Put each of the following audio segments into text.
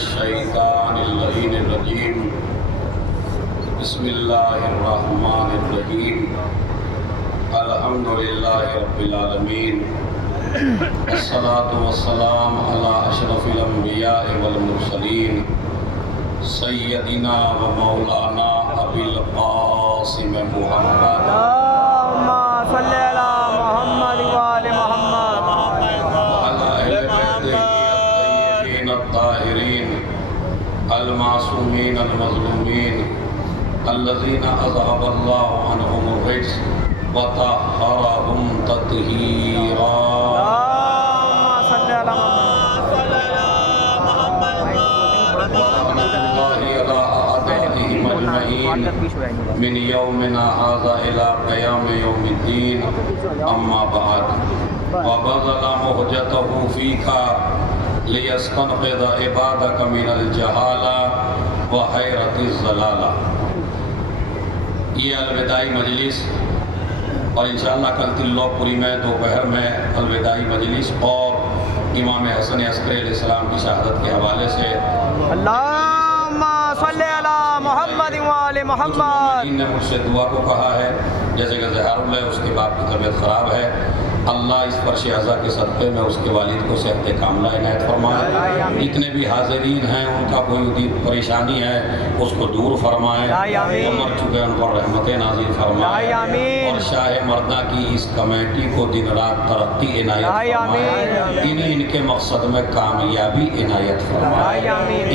मिनश्शैतानिर्रजीम बिस्मिल्लाहिर्रहमानिर्रहीम अल्हम्दुलिल्लाहि रब्बिल आलमीन अस्सलातु वस्सलाम अला अशरफिल अंबिया'i वल मुरसलीन सय्यदिना व मौलाना अबिल क़ासिम मुहम्मद अल्लाहुम्मा सल्ली अला मुहम्मद व आले मुहम्मद व अला अहले बैतिही अत्तय्यबीन अत्ताहिरीन अल-मासूमीन अल-मज़लूमीन अल्लज़ीना अज़हबल्लाहु अन्हुमुर रिज्स व तह्हरहुम तत्हीरा। अल्लाहुम्मा सल्ली अला मिन यौमिना हाज़ा इला क़याम यौमिद्दीन अम्मा बाद व बज़ला मुहजतहु फ़ीका लियस्तनक़िज़ इबादक मिनल जहाला व हैरतिज़ ज़लाला। ये अलविदाई मजलिस और इंशाअल्लाह कल तिल्लोपुरी में दोपहर में अलविदाई मजलिस और इमाम हसन अस्करी अलैहिस्सलाम की शहादत के हवाले से अल्लाहुम्मा सल्ली अला मुहम्मद व आले मुहम्मद ने मुझसे दुआ को कहा है, जैसे कि ज़हरुल्लाह है उसके बाप की तबीयत ख़राब है, अल्लाह इस फर्श अज़ा के सदक़े में उसके वालिद को सेहत कामला इनायत फरमाए। जितने भी हाज़िरीन हैं उनका कोई परेशानी है उसको दूर फरमाए, वो मर चुके उन पर रहमतें नाज़िल फरमाए और शाह मर्दा की इस कमेटी को दिन रात तरक्की इनायत फरमाए, इन्हें इनके मकसद में कामयाबी इनायत फरमाए,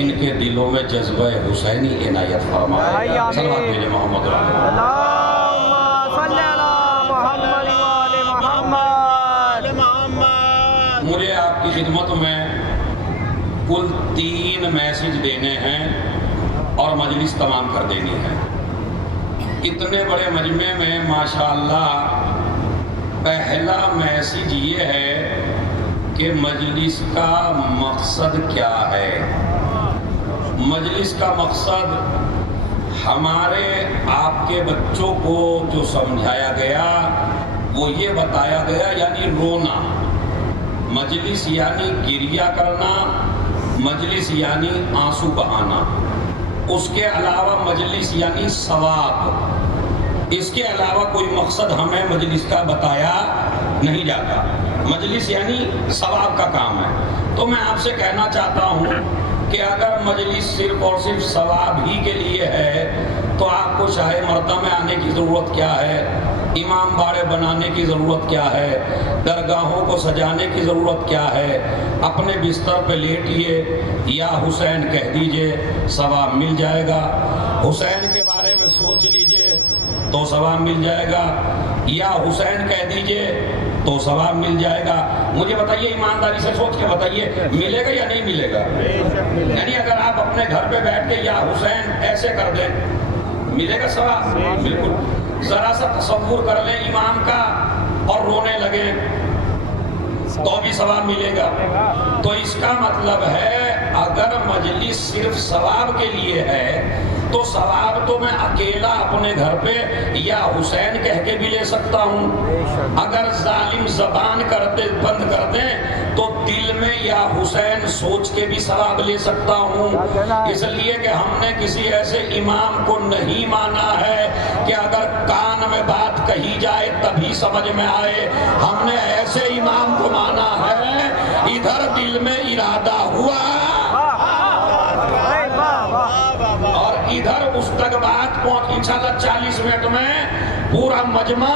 इनके दिलों में जज्बे हुसैनी इनायत फरमाए। सल्लल्लाहु अलैहि मोहम्मद। मुझे आपकी खिदमत में कुल 3 मैसेज देने हैं और मजलिस तमाम कर देनी है। इतने बड़े मजमे में माशाअल्लाह पहला मैसेज ये है कि मजलिस का मकसद क्या है। मजलिस का मकसद हमारे आपके बच्चों को जो समझाया गया वो ये बताया गया, यानी रोना। मजलिस यानी गिरिया करना, मजलिस यानी आंसू बहाना। उसके अलावा मजलिस यानी सवाब। इसके अलावा कोई मकसद हमें मजलिस का बताया नहीं जाता। मजलिस यानी सवाब का काम है। तो मैं आपसे कहना चाहता हूँ कि अगर मजलिस सिर्फ और सिर्फ सवाब ही के लिए है तो आपको शाहे मर्दा में आने की ज़रूरत क्या है, इमाम बाड़े बनाने की ज़रूरत क्या है, दरगाहों को सजाने की ज़रूरत क्या है। अपने बिस्तर पे लेटिए या हुसैन कह दीजिए, सवाब मिल जाएगा। हुसैन के बारे में सोच लीजिए तो सवाब मिल जाएगा, या हुसैन कह दीजिए तो सवाब मिल जाएगा। मुझे बताइए, ईमानदारी से सोच के बताइए, मिलेगा या नहीं मिलेगा? यानी अगर आप अपने घर पे बैठ के या हुसैन ऐसे कर दें, मिलेगा सवाब? बिल्कुल। जरा सा तसव्वुर कर लें इमाम का और रोने लगे तो भी सवाब मिलेगा। तो इसका मतलब है अगर मजलिस सिर्फ सवाब के लिए है तो सवाब तो मैं अकेला अपने घर पे या हुसैन कह के भी ले सकता हूँ। अगर जालिम जबान बंद कर दें तो दिल में या हुसैन सोच के भी सवाब ले सकता हूँ। इसलिए कि हमने किसी ऐसे इमाम को नहीं माना है कि अगर कान में बात कही जाए तभी समझ में आए। हमने ऐसे इमाम को माना है इधर दिल में इरादा हुआ और इधर उस तक बात पहुंच। इंशाल्लाह 40 मिनट में पूरा मजमा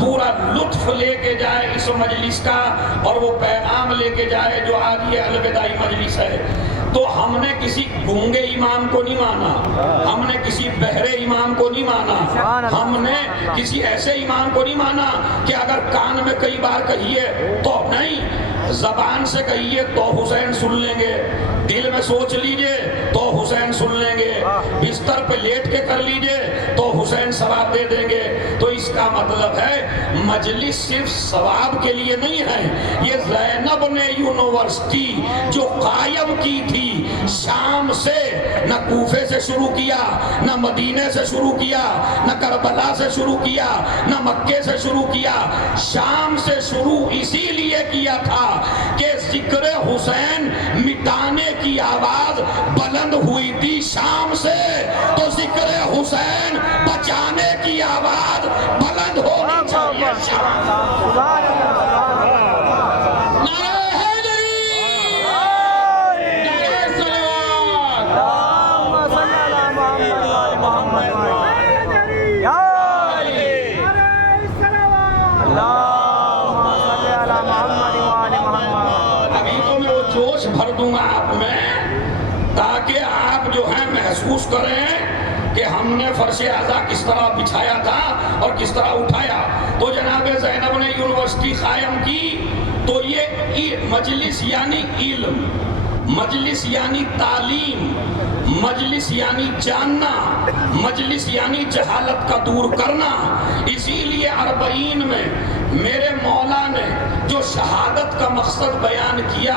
पूरा लुत्फ लेके जाए इस मजलिस का और वो पैगाम लेके जाए जो आज ये अलविदाई मजलिस है। तो हमने किसी गूंगे इमाम को नहीं माना, हमने किसी बहरे इमाम को नहीं माना, हमने किसी ऐसे इमाम को नहीं माना कि अगर कान में कई बार कहिए तो नहीं, जबान से कहिए तो हुसैन सुन लेंगे, दिल में सोच लीजिए तो हुसैन सुन लेंगे, बिस्तर पे लेट के कर लीजिए तो हुसैन सवाब दे देंगे। तो इसका मतलब है मजलिस सिर्फ सवाब के लिए नहीं है। ये ज़ैनब ने यूनिवर्सिटी जो कायम की थी शाम से, न कूफे से शुरू किया, न मदीने से शुरू किया, न करबला से शुरू किया, न मक्के से शुरू किया, शाम से शुरू इसीलिए किया था कि जिक्र हुसैन मिटाने की की आवाज बुलंद हुई थी शाम से, तो जिक्र हुसैन बचाने की आवाज बुलंद होनी चाहिए शाम से। जोश भर दूंगा आप में, ताकि आप जो है महसूस करें कि हमने फर्श आज़ा किस तरह बिछाया था और किस तरह उठाया। तो जनाब ज़ैनब ने यूनिवर्सिटी कायम की, तो ये मजलिस यानी इल्म, मजलिस यानी तालीम, मजलिस यानी जानना, मजलिस यानी जहालत का दूर करना। इसीलिए अरबईन में मेरे मौला ने जो शहादत का मकसद बयान किया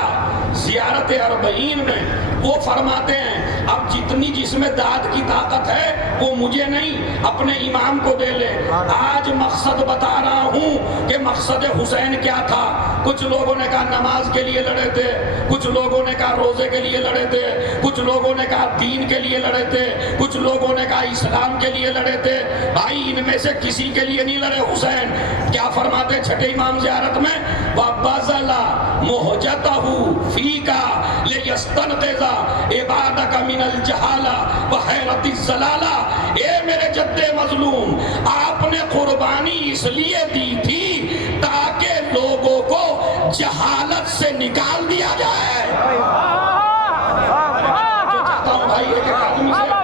ज़ियारत अरबईन में, वो फरमाते हैं अब जितनी जिसमें दाद की ताकत है वो मुझे नहीं अपने इमाम को दे ले। आज मकसद बता रहा हूँ कि मकसद हुसैन क्या था। कुछ लोगों ने कहा नमाज के लिए लड़े थे, कुछ लोगों ने कहा रोजे के लिए लड़े थे, कुछ लोगों ने कहा दीन के लिए लड़े थे, कुछ लोगों ने कहा इस्लाम के लिए लड़े थे। भाई इनमें से किसी के लिए नहीं लड़े हुसैन। क्या फरमाते छठे इमाम ज़ियारत में, वबज़ला मुहजतहु फीका लियस्तनक़िज़ा इबादका मिनल जहाला व हैरतिज़ ज़लाला। ए मेरे जद्दे मज़लूम, आपने कुर्बानी इसलिए दी थी ताकि लोगों को जहालत से निकाल दिया जाए। जो चाहता हूं भाई एक आदमी से क्या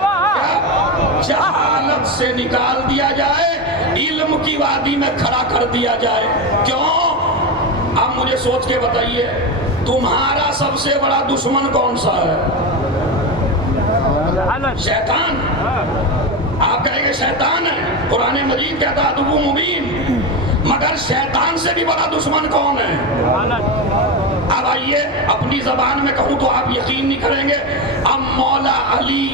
जहालत से निकाल दिया जाए, इल्म की वादी में खड़ा कर दिया जाए। क्यों? अब मुझे सोच के बताइए, तुम्हारा सबसे बड़ा दुश्मन कौन सा है? शैतान। आप कहेंगे शैतान है, कुरान मजीद कहता है अदुव्वुन मुबीन, मगर शैतान से भी बड़ा दुश्मन कौन है? अब आइए अपनी जबान में कहूँ तो आप यकीन नहीं करेंगे। अब मौला अली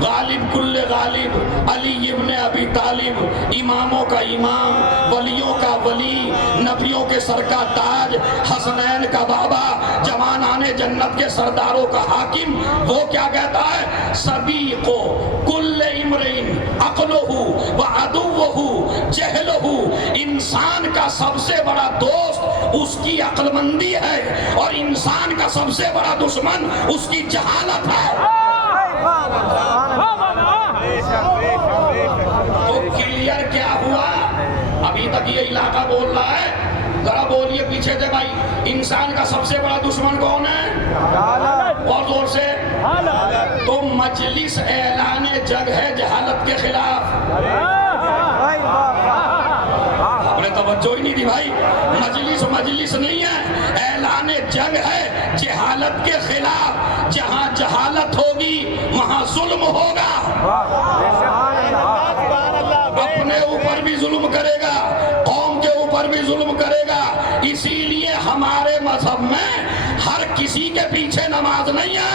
गालिब कुल्ले गालिब, अली इब्ने अबी तालिब, इमामों का इमाम, वलियों का वली, नबियों के सर का ताज, हसनैन का बाबा, जवानाने जन्नत के सरदारों का हाकिम, वो क्या कहता है? सभी को कुल्ले इमरीन अक्लुहु व अदुव्वुहु जहलुहु। इंसान का सबसे बड़ा दोस्त उसकी अक्लमंदी है और इंसान का सबसे बड़ा दुश्मन उसकी जहालत है। तो क्लियर क्या हुआ? अभी तक ये इलाका बोल रहा है, जरा बोलिए पीछे से भाई, इंसान का सबसे बड़ा दुश्मन कौन है? बहुत जोर से। तो मजलिस ऐलाने जंग है जहालत के खिलाफ। आपने तवज्जो ही नहीं दी भाई। मजलिस नहीं है, ऐलाने जंग है जहालत के खिलाफ। जहां जहालत होगी वहां जुल्म होगा। अपने ऊपर भी जुल्म करेगा, कौम के ऊपर भी जुल्म करेगा। इसीलिए हमारे मजहब में हर किसी के पीछे नमाज नहीं है।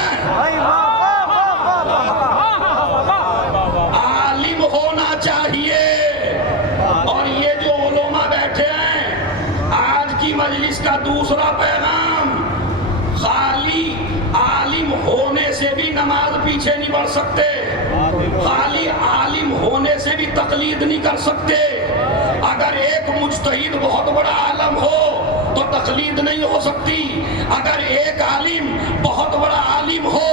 आलिम होना चाहिए। और ये जो उलमा बैठे हैं, आज की मजलिस का दूसरा पैगाम, खाली आलिम होने से भी नमाज पीछे नहीं बढ़ सकते, खाली आलिम होने से भी तकलीद नहीं कर सकते। अगर एक मुज्तहिद बहुत बड़ा आलम हो तो तकलीद नहीं हो सकती। अगर एक आलिम बहुत बड़ा आलिम हो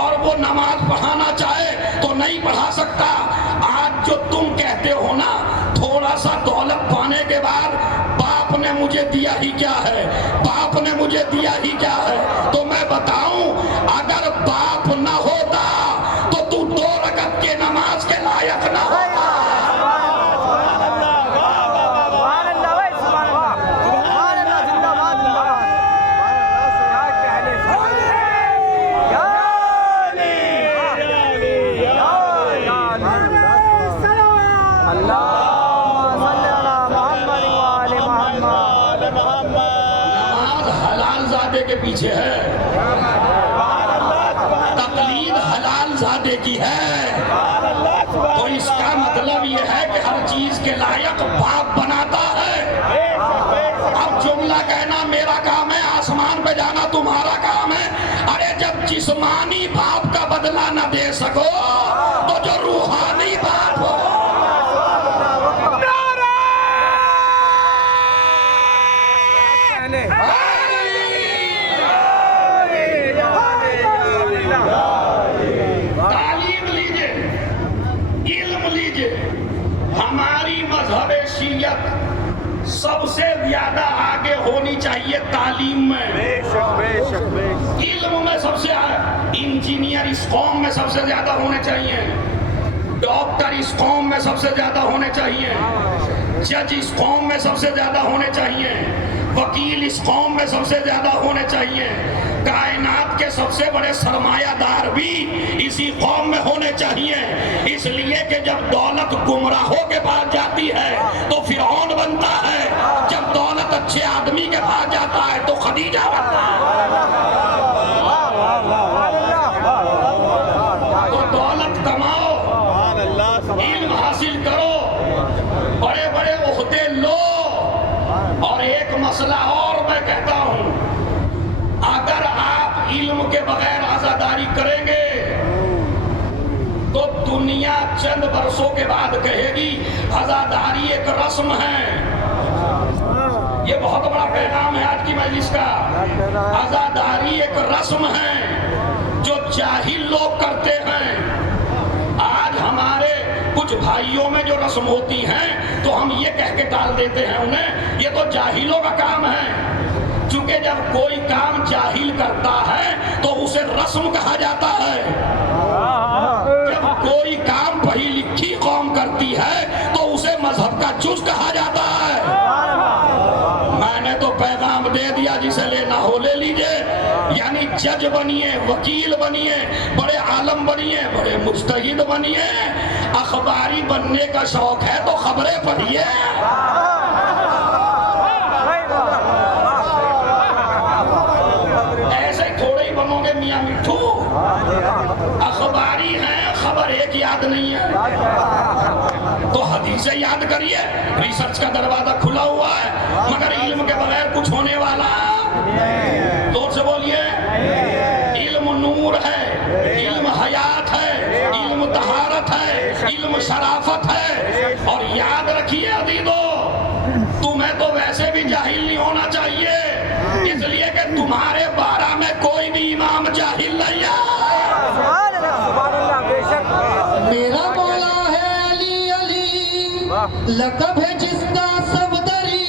और वो नमाज पढ़ाना चाहे तो नहीं पढ़ा सकता। आज जो तुम कहते हो ना, थोड़ा सा दौलत पाने के बाद बाप ने मुझे दिया ही क्या है, बाप ने मुझे दिया ही क्या है। तो मैं बताऊं, अगर बाप ना होता तो तू 2 रकअत के नमाज के लायक ना होता। के पीछे है, तकलीद हलाल ज़ादे की है। तो इसका मतलब यह है कि हर चीज के लायक बाप बनाता है। अब जुमला कहना मेरा काम है, आसमान पे जाना तुम्हारा काम है। अरे जब जिस्मानी बाप का बदला न दे सको तो जो रूहानी बाप हो। तालीम लीजिए, इल्म लीजिए। हमारी मजहब शियत सबसे ज्यादा आगे होनी चाहिए तालीम में, इल्म में सबसे इंजीनियर इस कौम में सबसे ज्यादा होने चाहिए, डॉक्टर इस कौम में सबसे ज्यादा होने चाहिए, जज इस कौम में सबसे ज्यादा होने चाहिए, वकील इस कौम में सबसे ज्यादा होने चाहिए। कायनात के सबसे बड़े सरमायादार भी इसी कौम में होने चाहिए, इसलिए कि जब दौलत गुमराहों के पास जाती है तो फिरौन बनता है, जब दौलत अच्छे आदमी के पास जाता है तो खदीजा बनता है। तो दौलत कमाओ, इल्म हासिल करो, बड़े बड़े ओहदे लो। और एक मसला और मैं कहता हूं, अगर आप इल्म के बगैर आजादारी करेंगे तो दुनिया चंद वर्षों के बाद कहेगी आजादारी एक रस्म है। ये बहुत बड़ा पैगाम है आज की मजलिस का। आजादारी एक रस्म है जो जाहिल लोग करते हैं। आज हमारे कुछ भाइयों में जो रस्म होती हैं तो हम ये कह के टाल देते हैं उन्हें, ये तो जाहिलों का काम है। क्योंकि जब कोई काम जाहिल करता है तो उसे रस्म कहा जाता है, जब कोई काम पढ़ी लिखी कौम करती है तो उसे मजहब का जुज कहा जाता है। मैंने तो पैगाम दे दिया, जिसे लेना हो ले लीजिए। यानी जज बनिए, वकील बनिए, बड़े आलम बनिए, बड़े मुज्तहिद बनिए। अखबारी बनने का शौक है तो खबरें पढ़िए। ऐसे थोड़े ही बनोगे मियां मिट्ठू। अखबारी हैं, खबर एक याद नहीं है तो हदीसें याद करिए। रिसर्च का दरवाजा खुला हुआ है, मगर इल्म के बगैर कुछ होने वाला जोर से बोलिए। इल्म नूर है, इल्म हयात है, इल्म तहारत है, इल्म शराफत है। और याद रखिए अजीजो, तुम्हें तो वैसे भी जाहिल नहीं होना चाहिए, इसलिए कि तुम्हारे बारे में कोई भी इमाम जाहिल नहीं है। मेरा मौला है अली अली, लक़ब है जिसका सफदरी,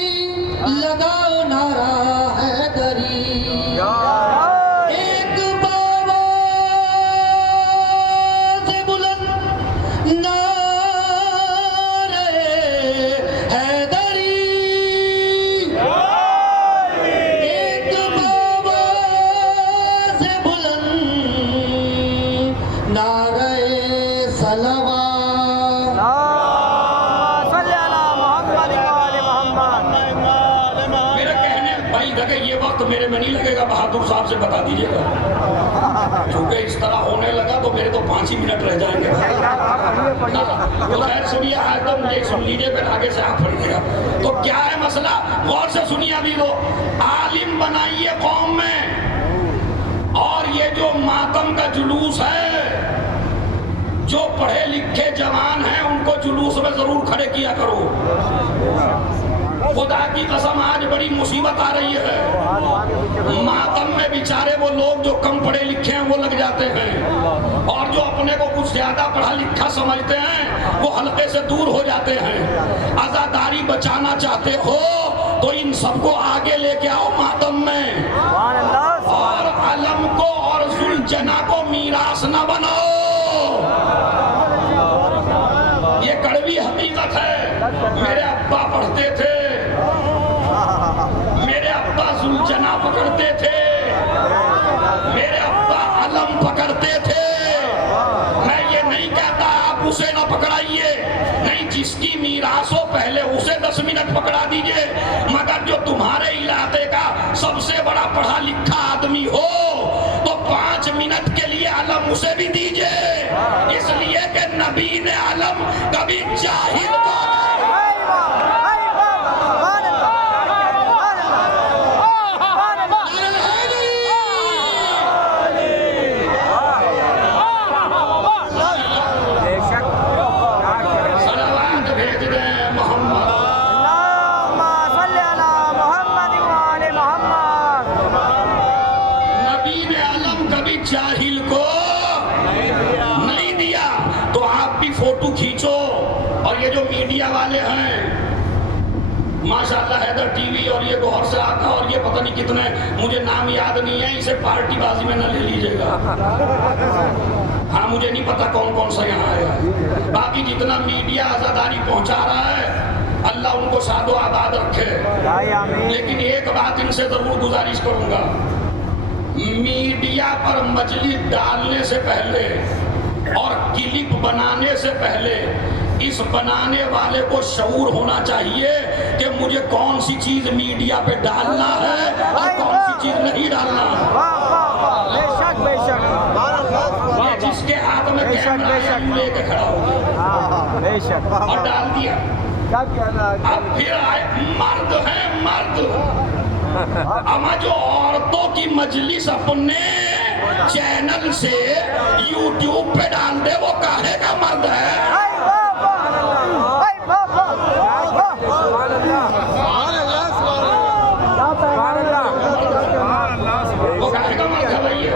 लगाओ नारा है दरी। एक बाबा से बुलंद नारे हैदरी, एक बाबा से बुलंद नारे सलवा। मेरे कहने भाई लगे ये वक्त मेरे में नहीं लगेगा, बहादुर साहब से बता दीजिएगा, क्योंकि इस तरह होने लगा तो मेरे तो 5 ही मिनट रह जाएंगे। तो खैर सुनिए, आज तो मुझे सुन लीजिए, फिर आगे से आप पढ़िएगा। तो क्या है मसला, गौर से सुनिए। अभी तो आलिम बनाइए कौम में, और ये जो मातम का जुलूस है, जो पढ़े लिखे जवान हैं उनको जुलूस में जरूर खड़े किया करो। खुदा की कसम आज बड़ी मुसीबत आ रही है। मातम में बेचारे वो लोग जो कम पढ़े लिखे हैं वो लग जाते हैं, और जो अपने को कुछ ज्यादा पढ़ा लिखा समझते हैं वो हल्के से दूर हो जाते हैं। आजादारी बचाना चाहते हो तो इन सबको आगे लेके आओ मातम में, और अलम को और जुल्जना को मीरास न बनाओ। ये कड़वी हकीकत है। मेरे अब्बा पढ़ते थे, मेरे अब्बा जुल्जना पकड़ते थे, मेरे अब्बा अलम पकड़ते थे। मैं ये नहीं कहता आप उसे ना पकड़ाइए, नहीं, जिसकी मीरास हो पहले उसे 10 मिनट पकड़ा दीजिए, मगर जो तुम्हारे इलाके का सबसे बड़ा पढ़ा लिखा आदमी हो तो 5 मिनट के लिए अलम उसे भी दीजिए, इसलिए कि नबी ने अलम कभी जाहिल को आप भी फोटो खींचो। और ये जो मीडिया वाले हैं माशाल्लाह, हैदर टीवी और ये गौहर से आका और ये पता नहीं कितने, मुझे नाम याद नहीं है, इसे पार्टीबाजी में न ले लीजिएगा। हाँ, मुझे नहीं पता कौन कौन सा यहाँ है। बाकी जितना मीडिया आजादारी पहुंचा रहा है, अल्लाह उनको शादो आबाद रखे। लेकिन एक बात इनसे जरूर गुजारिश करूंगा, मीडिया पर मजलिस डालने से पहले और क्लिप बनाने से पहले इस बनाने वाले को शऊर होना चाहिए कि मुझे कौन सी चीज मीडिया पे डालना है और कौन सी चीज नहीं डालना। बेशक बेशक, ये जिसके हाथ में कैमरा है वो लेके खड़ा हो गया बेशक और डाल दिया। क्या कहना है? अब फिर आए मर्द है मर्द, अमा जो औरतों की मजलिस अपने चैनल से यूट्यूब पे डाल दे, वो काहे का मर्द है? वो काहे का मर्द है भैया?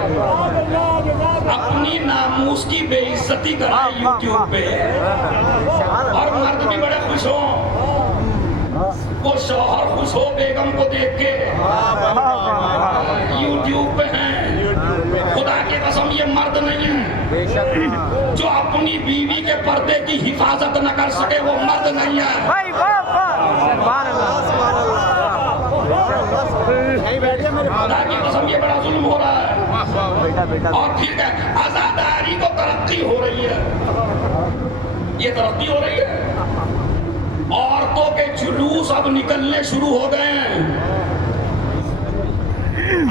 अपनी नामूस की बेइज्जती कराए यूट्यूब पे, और मर्द भी बड़े खुश हो, वो शौहर खुश हो बेगम को देख के यूट्यूब पे हैं। खुदा की कसम ये मर्द नहीं है जो अपनी बीवी के पर्दे की हिफाजत न कर सके, वो मर्द नहीं है। खुदा की कसम ये बड़ा जुल्म हो रहा है। और फिर क्या, आजादारी को तरक्की हो रही है, ये तरक्की हो रही है। औरतों के जुलूस अब निकलने शुरू हो गए हैं।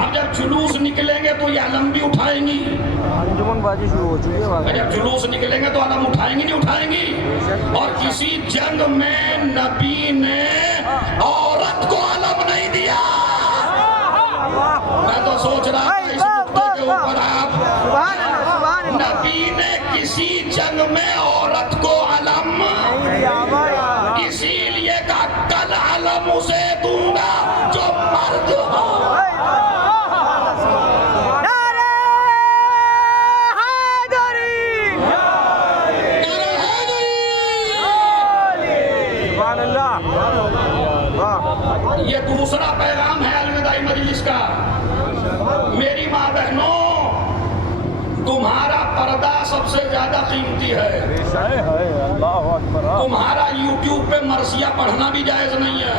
अब जब जुलूस निकलेंगे तो ये अलम भी उठाएंगी। अंजुमनबाजी शुरू हो चुकी है। जब जुलूस निकलेंगे तो अलम उठाएंगी नहीं उठाएंगी। और किसी जंग में नबी ने औरत को अलम नहीं दिया। मैं तो सोच रहा था इस मुद्दे के ऊपर आप, नबी ने किसी जंग में औरत को अलम, इसीलिए का कल अलम उसे दूंगा जो मर्द हो। ये दूसरा पैगाम है अलविदाई मजलिस का। मेरी माँ बहनों, तुम्हारा पर्दा सबसे ज्यादा कीमती है। तुम्हारा यूट्यूब पे मरसिया पढ़ना भी जायज नहीं है।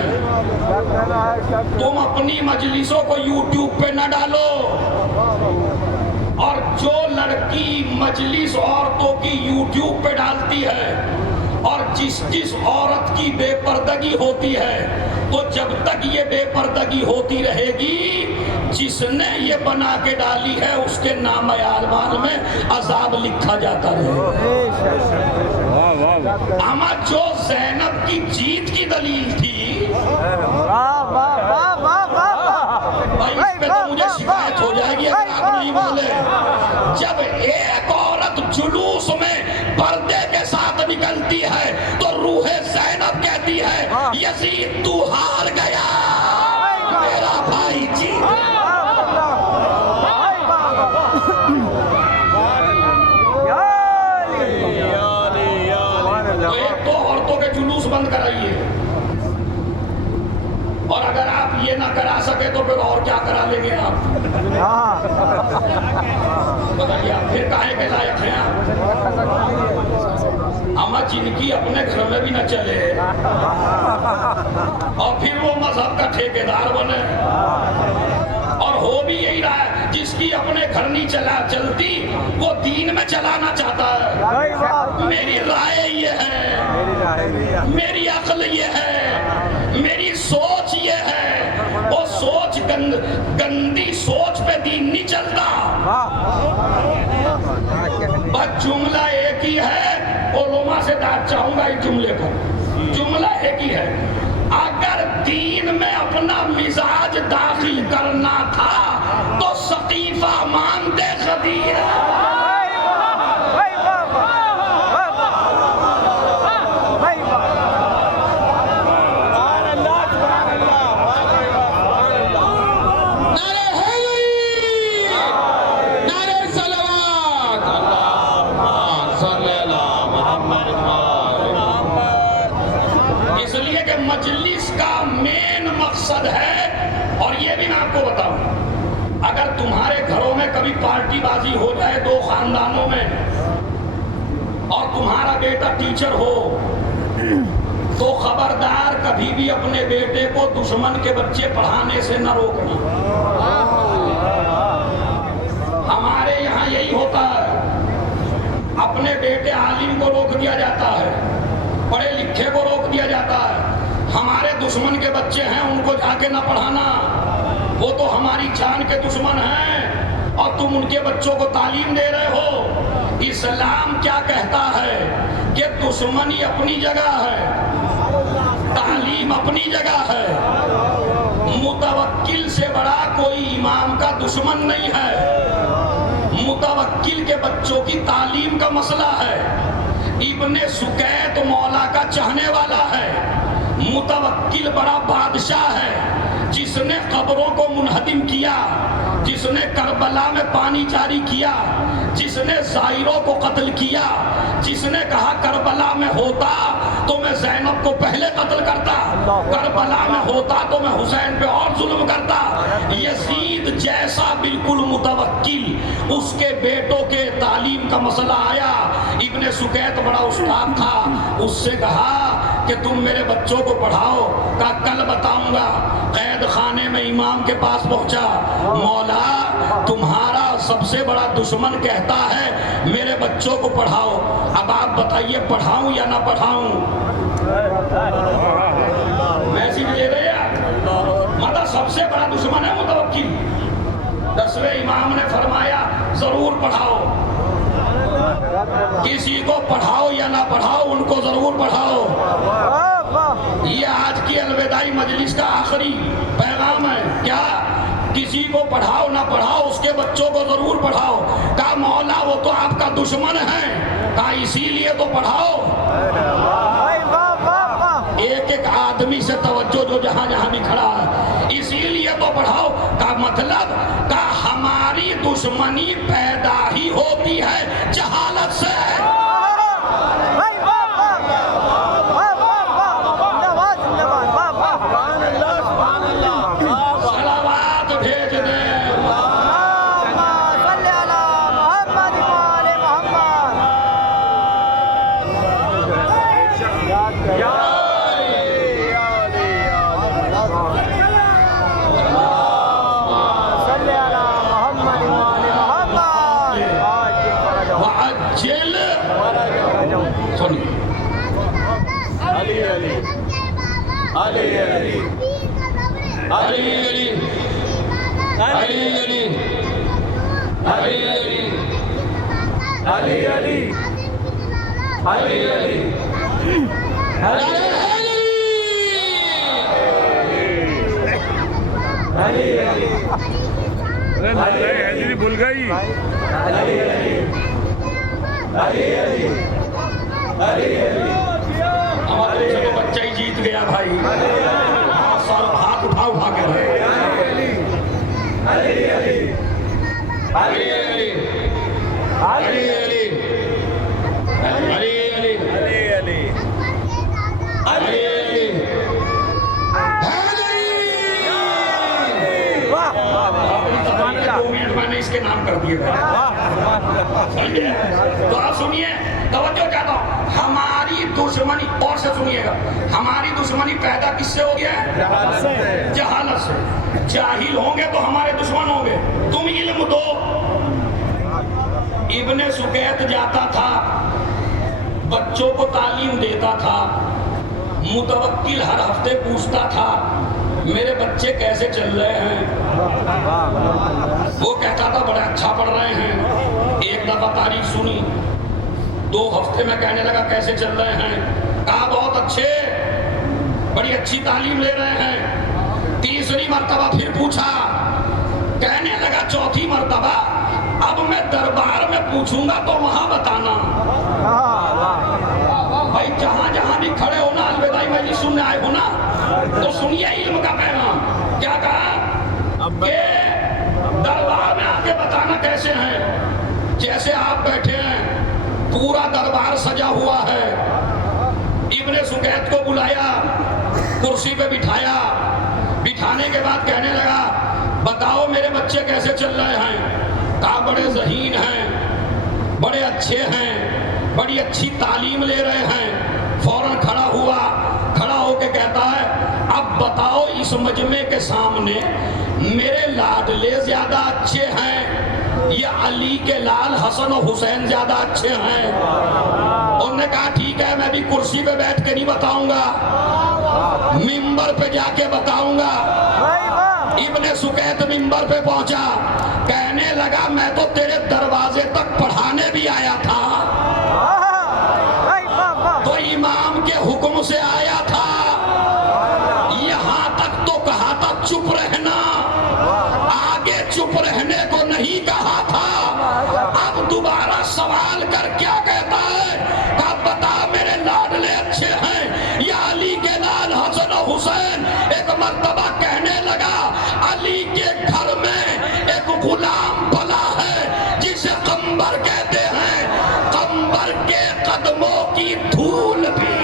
तुम अपनी मजलिसों को यूट्यूब पे न डालो। और जो लड़की मजलिस औरतों की यूट्यूब पे डालती है और जिस औरत की बेपर्दगी होती है, तो जब तक ये बेपर्दगी होती रहेगी, जिसने ये बना के डाली है उसके नाम आलमाल में अजाब लिखा जाता रहेगा। अमा जो ज़ैनब की जीत की दलील थी, भाई इस पे तो मुझे शिकायत हो जाएगी अगर आप नहीं बोले। जब एक औरत जुलूस में पर्दे के साथ निकलती है तो रूहे ज़ैनब कहती है, यजीद तू हार गया, मेरा भाई जीत। तो एक तो औरतों के जुलूस बंद कराइए, और अगर आप ये ना करा सके तो फिर और क्या करा लेंगे आप? बताइए आप फिर काहे के लायक हैं आप? अमा जिनकी अपने घर में भी न चले और फिर वो मजहब का ठेकेदार बने, और हो भी यही रहा है, जिसकी अपने घर नहीं चलती वो दीन में चलाना चाहता है। मेरी राय ये है, मेरी अक्ल ये है, मेरी सोच ये है। वो सोच गंदी सोच पे दीन नहीं चलता। बस जुमला एक ही है, उलमा से दाद चाहूंगा इस जुमले पर। जुमला एक ही है, अगर दीन में अपना मिजाज दाखिल करना था तो सकीफा मानते खदीर। इसलिए कि मजलिस का मेन मकसद है। और ये भी मैं आपको बताऊं, अगर तुम्हारे घरों में कभी पार्टीबाजी हो जाए दो खानदानों में और तुम्हारा बेटा टीचर हो, तो खबरदार कभी भी अपने बेटे को दुश्मन के बच्चे पढ़ाने से न रोकना। हमारे यहाँ यही होता है, अपने बेटे आलिम को रोक दिया जाता है, पढ़े लिखे को रोक दिया जाता है। हमारे दुश्मन के बच्चे हैं, उनको जाके ना पढ़ाना, वो तो हमारी जान के दुश्मन हैं और तुम उनके बच्चों को तालीम दे रहे हो। इस्लाम क्या कहता है कि दुश्मनी अपनी जगह है, तालीम अपनी जगह है। मुतवक्किल से बड़ा कोई इमाम का दुश्मन नहीं है। मुतवक्किल के बच्चों की तालीम का मसला है। इब्ने सुकैत मौला का चाहने वाला है। मुतवक्किल बड़ा बादशाह है, जिसने कब्रों को मुनहदिम किया, जिसने करबला में पानी जारी किया, जिसने जायरों को कत्ल किया, जिसने कहा करबला में होता तो मैं ज़ैनब को पहले कत्ल करता, करबला में होता तो मैं हुसैन पे और जुल्म करता। यजीद जैसा बिल्कुल मुतवक्किल, उसके बेटों के तालीम का मसला आया। इब्ने सुकैत बड़ा उस्ताद था, उससे कहा कि तुम मेरे बच्चों को पढ़ाओ। कहा कल बताऊंगा। कैद खाने में इमाम के पास पहुंचा, मौला तुम्हारा सबसे बड़ा दुश्मन कहता है मेरे बच्चों को पढ़ाओ, अब आप बताइए पढ़ाऊं या ना पढ़ाऊं? मैसेज ले रहे हैं, मतलब सबसे बड़ा दुश्मन है मुतवक्किल। 10वें इमाम ने फरमाया जरूर पढ़ाओ, किसी को पढ़ाओ या ना पढ़ाओ, उनको जरूर पढ़ाओ। ये आज की अलविदाई मजलिस का आखिरी पैगाम है। क्या? किसी को पढ़ाओ ना पढ़ाओ, उसके बच्चों को जरूर पढ़ाओ। कहा मौला वो तो आपका दुश्मन है, कहा इसीलिए तो पढ़ाओ। एक एक आदमी से तवज्जो जो जहां जहां भी खड़ा है, इसीलिए तो पढ़ाओ। का मतलब का हमारी दुश्मनी पैदा ही होती है जहालत से। सलावत भेज दे। भूल गई। हमारे तो बच्चा ही जीत गया भाई, सर हाथ उठा उठा के मैंने इसके नाम कर दिए। तो आप सुनिए, तवज्जो चाहता हूं। हमारी दुश्मनी, और से सुनिएगा, हमारी दुश्मनी पैदा किससे हो गया है? जहालत से। जाहिल होंगे तो हमारे दुश्मन होंगे। तुम इल्म दो। इब्ने सुकैत जाता था, बच्चों को तालीम देता था। मुतवक्किल हर हफ्ते पूछता था मेरे बच्चे कैसे चल रहे हैं। वो कहता था बड़ा अच्छा पढ़ रहे हैं। एक दफा तारीफ सुनी, 2 हफ्ते में कहने लगा कैसे चल रहे हैं। कहा बहुत अच्छे, बड़ी अच्छी तालीम ले रहे हैं। तीसरी मर्तबा फिर पूछा, कहने लगा चौथी मर्तबा अब मैं दरबार में पूछूंगा तो वहां बताना। भाई जहां जहां भी खड़े हो ना, अलविदाई मजलिस सुनने आए हो ना, तो सुनिए इल्म का पैगाम। क्या कहा? कि दरबार में आके बताना कैसे हैं। जैसे आप बैठे हैं, पूरा दरबार सजा हुआ है। इब्ने सुकैत को बुलाया, कुर्सी पे बिठाया, बिठाने के बाद कहने लगा, बताओ मेरे बच्चे कैसे चल रहे हैं? कहा बड़े ज़हीन हैं, बड़े अच्छे हैं, बड़ी अच्छी तालीम ले रहे हैं। फौरन खड़ा हुआ, खड़ा होके कहता है, अब बताओ इस मजमे के सामने मेरे लाडले ज्यादा अच्छे हैं या अली के लाल हसन और हुसैन ज्यादा अच्छे हैं? उन्होंने कहा ठीक है, मैं भी कुर्सी पे बैठ के नहीं बताऊंगा, मिंबर पे जाके बताऊंगा। इब्ने सुकैत मिंबर पे पहुंचा, कहने लगा मैं तो तेरे दरवाजे तक पढ़ाने भी आया था, तो इमाम के हुक्म से आया था, यहां तक तो कहा था चुप रहना, आगे चुप रहने को नहीं कहा था। अब दोबारा सवाल कर क्या कहता है? कहा बता मेरे लाडले अच्छे हैं या अली के लाल हसन और हुसैन? एक मर्तबा कहने लगा, अली के घर में एक गुलाम पला है जिसे कंबर कहते हैं, कंबर के कदमों की धूल भी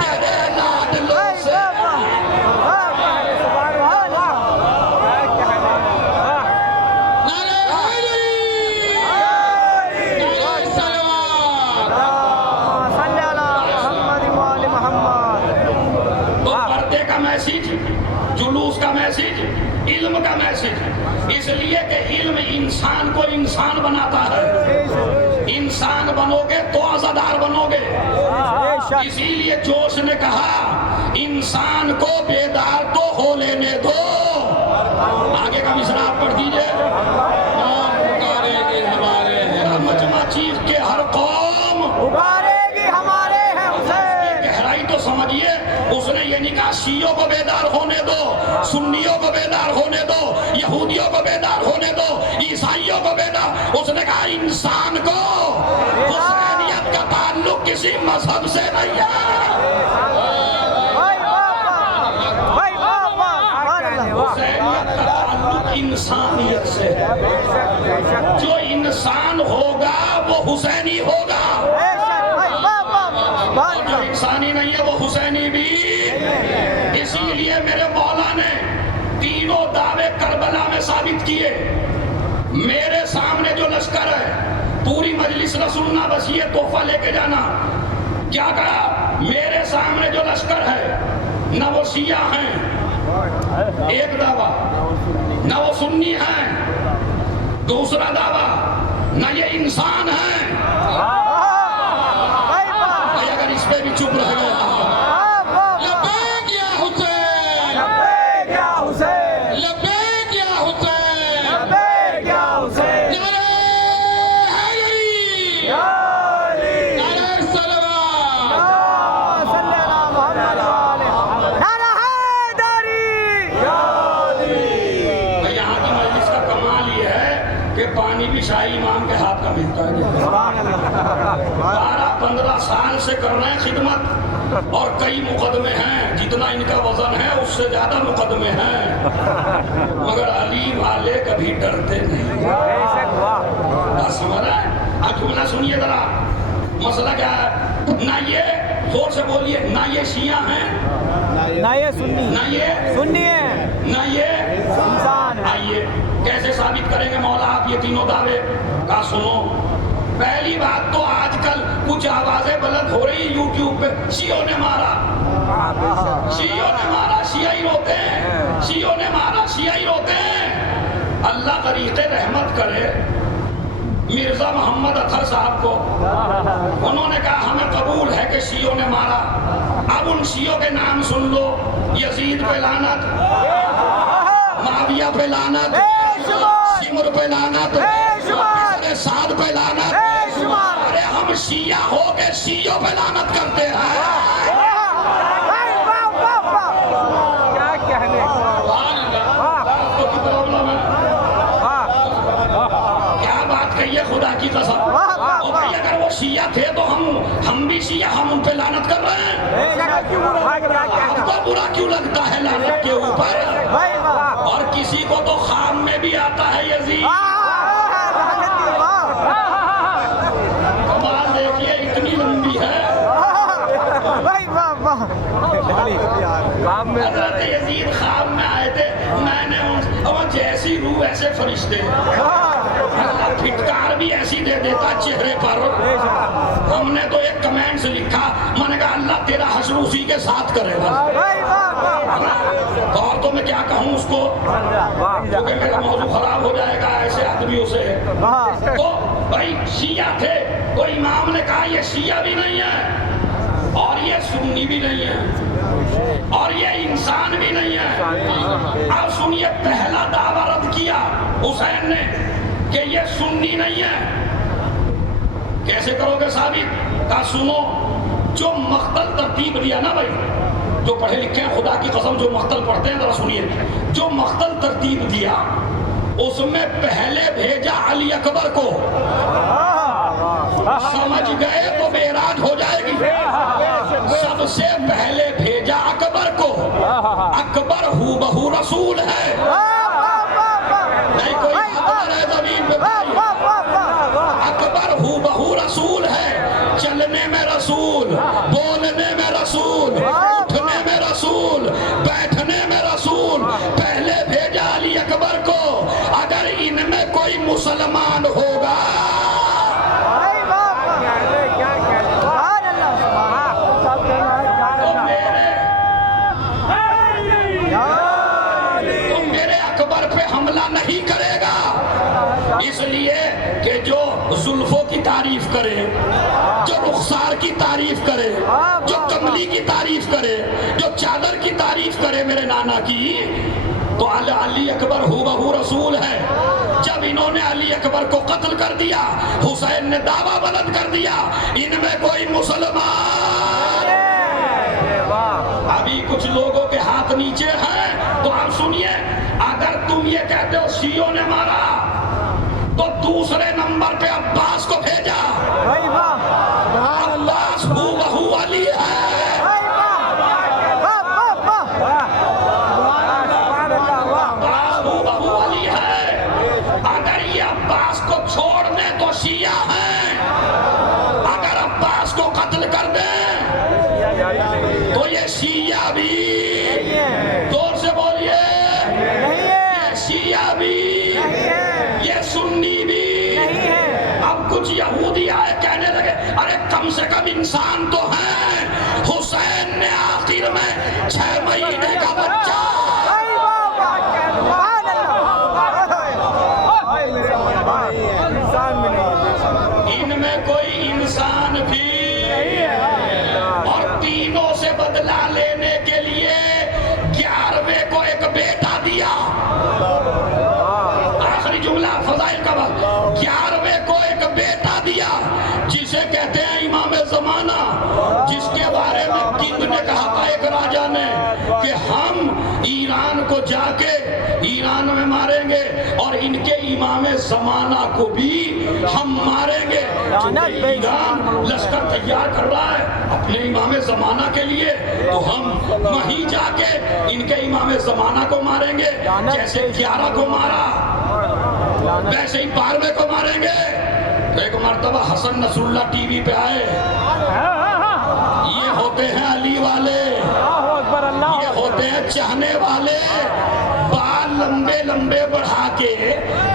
तेरे लाडलों से। जुलूस का मैसेज, इल्म का मैसेज, इसलिए कि इल्म इंसान को इंसान बनाता है। इंसान बनोगे तो आजादार बनोगे। इसीलिए जोश ने कहा इंसान को बेदार तो हो लेने दो। आगे का मिसरा आप पढ़ दीजिए। मजमा चीख के हर कौम उबारेगी हमारे हैं हुसैन। गहराई तो समझिए, उसने ये नहीं कहा शियों को बेदार होने दो, सुन्नियों को बेदार होने दो, यहूदियों को बेदार होने दो, ईसाइयों को बेदार। उसने कहा इंसान को, हुसैनियत का ताल्लुक किसी मजहब से नहीं है, हुसैनियत का ताल्लुक इंसानियत से है। जो इंसान होगा वो हुसैनी होगा, और जो इंसानी नहीं है वो हुसैनी भी। इसीलिए मेरे मौला ने तीनों दावे करबला में साबित किए। मेरे सामने जो लश्कर है, पूरी मजलिस न सुनना, बस ये तोहफा लेके जाना। क्या कहा? मेरे सामने जो लश्कर है न वो शिया हैं, एक दावा, न वो सुन्नी हैं, दूसरा दावा न ये इंसान है। अगर इस पे भी चुप रह गया, शाही इमाम के हाथ का मिलता है। 12-15 साल से कर रहे हैं खिदमत, और कई मुकदमे हैं, जितना इनका वजन है उससे ज्यादा मुकदमे हैं, मगर अली वाले कभी डरते नहीं। समझ रहे हैं? अब जुमला सुनिए जरा, मसला क्या है? ना ये, जोर से बोलिए, ना ये शिया हैं, ना ये सुन्नी, ना ये सुन्नी है, ना ये इंसान है। आइए कैसे साबित करेंगे मौला आप ये तीनों दावे? का सुनो, पहली बात तो आजकल कुछ आवाजें बुलंद हो रही यूट्यूब पे, शियों ने मारा, शियों ने मारा, शिया ही रोते हैं, शियों ने मारा, शिया ही रोते हैं। अल्लाह तरीक़े रहमत करे मिर्जा मोहम्मद अतर साहब को, उन्होंने कहा हमें कबूल है कि शियों ने मारा। अब उन शियों के नाम सुन लो, यजीद पे लानत, माविया पे लानत, सिमर पे लानत, साद पे लानत। अरे हम शिया हो के शियों पे लानत करते हैं। क्या कहने, क्या बात कही है खुदा की कसम। और भाई अगर वो शिया थे तो हम भी शिया, हम उन पे लानत कर रहे हैं। आपको बुरा क्यों लगता है लानत के ऊपर? और किसी को तो खाम में भी आता है यजीद। कमाल देख वाह काम में हजरत यजीद ख्वाब में आए थे, मैंने और जैसी रूह ऐसे फरिश्ते, अल्लाह फिटकार भी ऐसी दे देता चेहरे पर। हमने तो एक कमेंट से लिखा, मैंने कहा अल्लाह तेरा हश्र उसी के साथ करे बस। और तो मैं क्या कहूँ उसको, क्योंकि मेरा मौजू खराब हो जाएगा ऐसे आदमियों से। तो भाई शिया थे, तो इमाम ने कहा ये शिया भी नहीं है और ये सुन्नी भी नहीं है और ये इंसान भी नहीं है। अब सुनिए, पहला दावा रद्द किया हुसैन ने कि ये सुन्नी नहीं है। कैसे करोगे साबित? कहा सुनो, जो मख्तल तरतीब दिया ना भाई, जो पढ़े लिखे हैं खुदा की कसम, जो मख्तल पढ़ते हैं जरा सुनिए, जो मख्तल तरतीब दिया उसमें पहले भेजा अली अकबर को। समझ गए तो बेराज हो जाएगी। सबसे पहले भेजा अकबर को। अकबर हूबहू रसूल है, नहीं कोई अकबर है जमीन पे। अकबर हूबहू रसूल है, चलने में रसूल, बोलने में रसूल, उठने में रसूल, बैठने में रसूल। पहले भेजा अली अकबर को। अगर इनमें कोई मुसलमान होगा तो मेरे अकबर पे हमला नहीं करेगा। इसलिए कि जो जुल्फों की तारीफ करे, जो रुखसार की तारीफ करे, जो कमली की तारीफ करे, जो चादर की तारीफ करे मेरे नाना की, तो अली अकबर हूबहू रसूल है। जब इन्होंने अली अकबर को कत्ल कर दिया, हुसैन ने दावा बुलंद कर दिया इनमें कोई मुसलमान। अभी कुछ लोगों के हाथ नीचे हैं, तो आप सुनिए, अगर तुम ये कहते हो शियों ने मारा, तो दूसरे नंबर पे अब्बास को भेजा। अब्बास हूबहू अली है। अब्बास हूबहू अली है। अगर ये अब्बास को छोड़ दें तो शिया हैं, अगर अब्बास को कत्ल कर दें तो ये शिया भी। जोर से बोलिए, ये शिया भी, ये सुन्नी भी। अब कुछ यहूदी आए कहने लगे, अरे कम से कम इंसान तो है। हुसैन ने आखिर में 6 महीने का बच्चा। इनमें कोई इंसान भी। और तीनों से बदला लेने के लिए 11वें को एक बेटा दिया। आखिरी जुमला फजाइल का बात, 11वें को एक बेटा दिया जिसे कहते हैं इमाम ज़माना, जिसके बारे में किंग ने कहा था, एक राजा ने, कि हम ईरान को जाके ईरान में मारेंगे और इनके इमाम ज़माना को भी हम मारेंगे। ईरान लश्कर तैयार कर रहा है अपने इमाम ज़माना के लिए, तो हम वहीं जाके इनके इमाम ज़माना को मारेंगे। जैसे 11 को मारा वैसे ही 12वें को मारेंगे। तो एक मर्तबा हसन नसरुल्लाह टीवी पे आए। ये होते हैं अली वाले, ये होते हैं चाहने वाले। बाल लंबे लंबे बढ़ा के,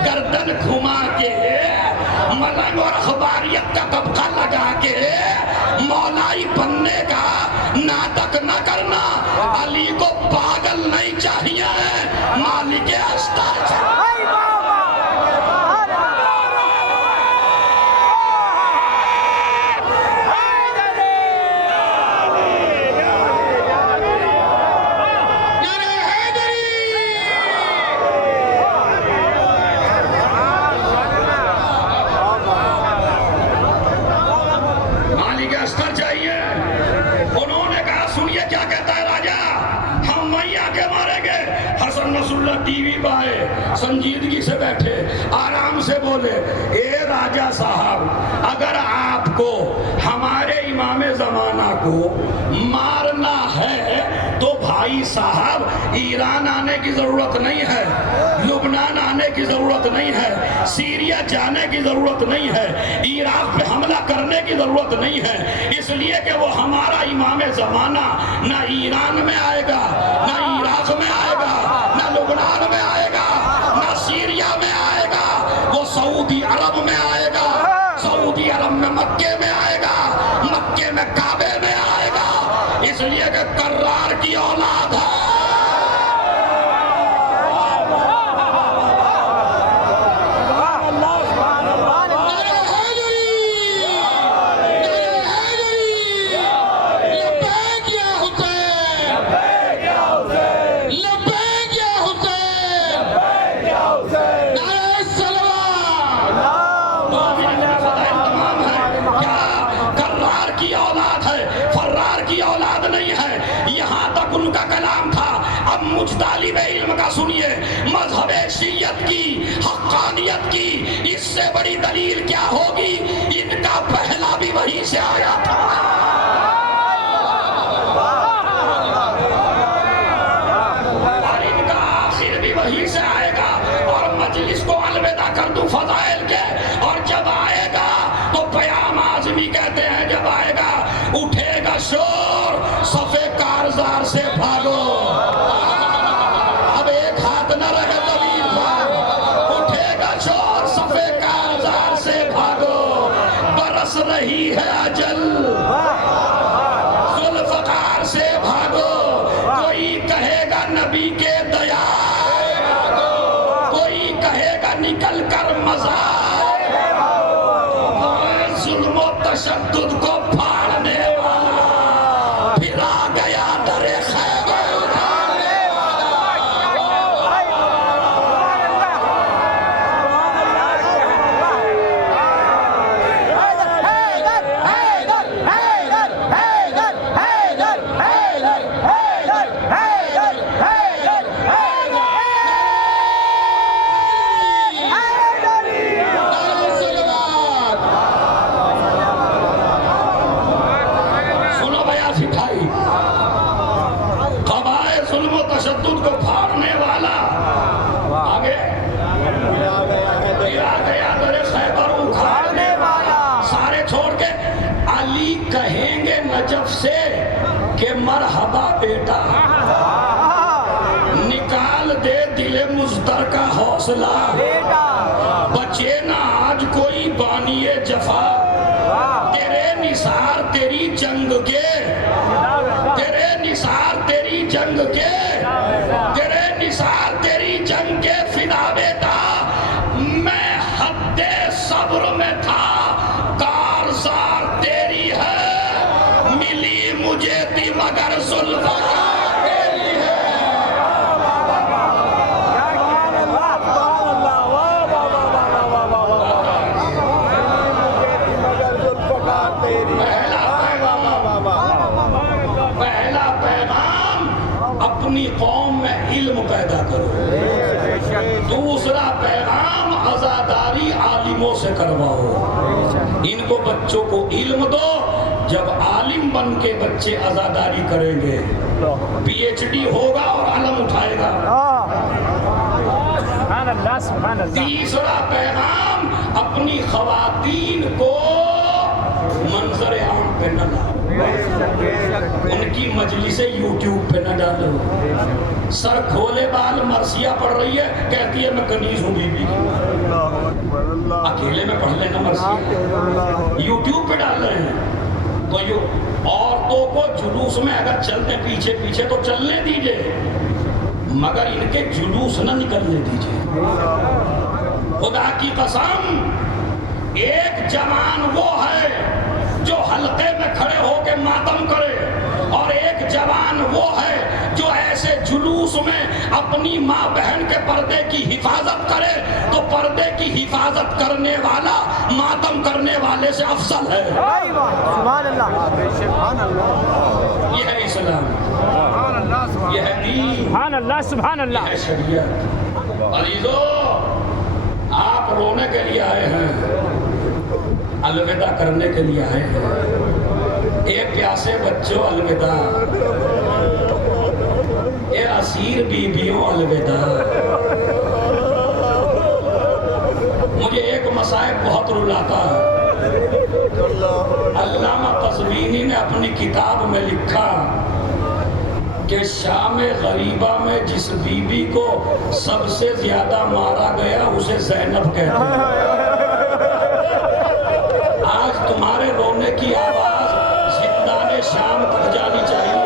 गर्दन घुमा के, मलंग और अखबारियत का तबका लगा के मौलाई बनने का नाटक न करना। अली को पागल नहीं चाहिए, मालिक अस्तार चाहिए। टीवी पे आए, संजीदगी से बैठे, आराम से बोले, ए राजा साहब, अगर आपको हमारे इमाम ज़माना को मारना है तो भाई भाई साहब ईरान आने की जरूरत नहीं है, लुबनान आने की जरूरत नहीं है, सीरिया जाने की जरूरत नहीं है, इराक पे हमला करने की जरूरत नहीं है, इसलिए कि वो हमारा इमाम जमाना ना ईरान में आएगा, ना इराक में आएगा, ना लुबनान में आएगा, ना सीरिया में आएगा, वो सऊदी अरब में आएगा, सऊदी अरब में मक्के में आएगा, मक्के में काबे में आएगा, इसलिए कि कर्रार की औलाद है। तालिब इल्म का सुनिए, मजहब शियत की, हक्कानियत की इससे बड़ी दलील क्या होगी? इनका पहला भी वहीं से आया था। और इनका आखिर भी वहीं से आएगा। और मजलिस को अलविदा कर दूं फजाइल के, और जब आएगा तो पयाम आजमी कहते हैं, जब आएगा उठेगा शोर, सफे कारजार से भागो। रही है अजल, जुल्फ़कार से भागो। कोई कहेगा नबी के दया, कोई कहेगा निकल कर मजा, जुल्म तशद्दुद को फाड़ने वाला फिर आ गया दरे खैबर। मरहबा बेटा, निकाल दे दिले मुज़्दर का हौसला, बचे ना आज कोई बानिए जफा, तेरे निसार तेरी जंग के, तेरे निसार तेरी जंग के, तेरे निसार तेरी जंग के फिदा बेटा। मैं हद्दे सब्र में था, कारज़ार तेरी है, मिली मुझे थी मगर जुल्फ़कार तेरी है। पहला पैगाम अपनी कौम में इल्म पैदा करो, दूसरा पैगाम आजादारी आलिमों से करवाओ। इनको बच्चों को इल्म दो, जब आलिम बन के बच्चे आजादारी करेंगे, पीएचडी होगा और अलम उठाएगा। तीसरा पैगाम अपनी खवातीन को मंजर आम पे न लाओ, उनकी मजलिसे यूट्यूब पे न डालो। सर खोले बाल मरसिया पढ़ रही है, कहती है मैं कनीज हूँ बीबी की। अकेले में पढ़ लेना मरसिया, यूट्यूब पे डाल रहे हैं। तो ये औरतों को जुलूस में अगर चलते पीछे पीछे तो चलने दीजिए, मगर इनके जुलूस न निकलने दीजिए। खुदा की कसम, एक जवान वो है जो हल्के में खड़े होके मातम करे, और एक जवान वो है जो ऐसे जुलूस में अपनी माँ बहन के पर्दे की हिफाजत करे। तो पर्दे की हिफाजत करने वाला मातम करने वाले से अफजल है। सुभान अल्लाह, ये है इस्लाम, ये है दीन, सुभान अल्लाह, सुभान अल्लाह, ये है शरीयत। अजीजों, आप रोने के लिए आए हैं, अलविदा करने के लिए आए हैं। एक प्यासे बच्चों अलविदा, ए असीर बीबियों अलविदा। मुझे एक मसाइब बहुत रुलाता है। अल्लामा तज़वीनी ने अपनी किताब में लिखा कि शाम गरीबा में जिस बीबी को सबसे ज्यादा मारा गया उसे ज़ैनब कहते हैं। आज तुम्हारे रोने की आवाज जिंदाने शाम तक जानी चाहिए।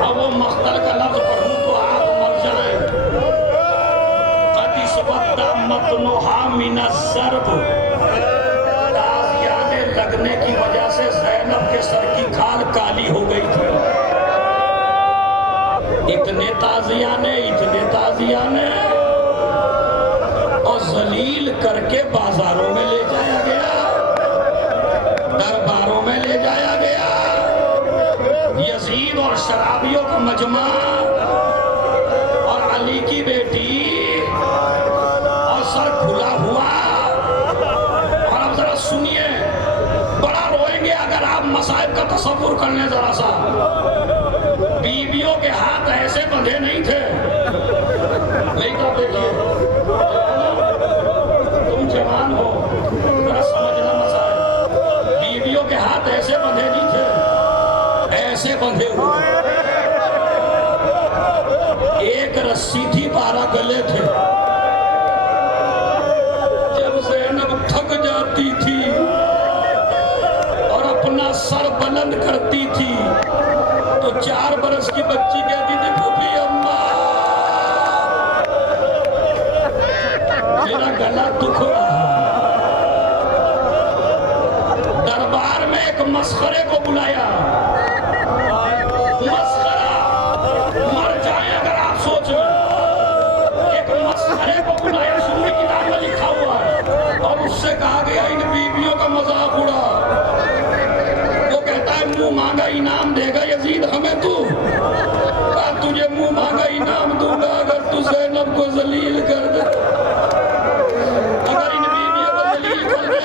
अब वो मख्तल का लफ्ज पढ़ूं तो आप मर जाएं। कदी सुबद्दा मतनुहा मिना ज़र्ब, ताज़ियाने लगने की वजह से ज़ैनब के सर की खाल काली हो गई थी। इतने ताज़ियाने और जलील करके बाजारों में ले जाया गया, दरबारों में ले जाया गया। यजीद और शराबियों का मजमा और अली की बेटी और सर खुला हुआ। और अब जरा सुनिए, बड़ा रोएंगे अगर आप मसाइब का तसव्वुर कर लें जरा सा। बीवियों के हाथ ऐसे बंधे नहीं थे। नहीं तो देखिए, तुम जवान हो, जरा समझना मसाइब। बीवियों के हाथ ऐसे बंधे नहीं थे, ऐसे बंधे हुए। एक रस्सी थी, 12 गले थे। जब ज़ैनब थक जाती थी और अपना सर बुलंद करती थी तो 4 बरस की बच्ची कहती थी, फूफी अम्मा मेरा गला दुख रहा। दरबार में एक मस्खरे को बुलाया। मस्खरा मर जाए अगर आप सोच लें। एक मस्खरे को बुलाया, सुन्नी किताब में लिखा हुआ है। और उससे कहा गया इन बीवियों का मजाक उड़ा। वो कहता है मुंह मांगा इनाम देगा यजीद हमें तू। तुझे मुंह मांगा इनाम दूंगा अगर तू ज़ैनब को जलील कर दे। अगर इन बीवियों को जलील कर दे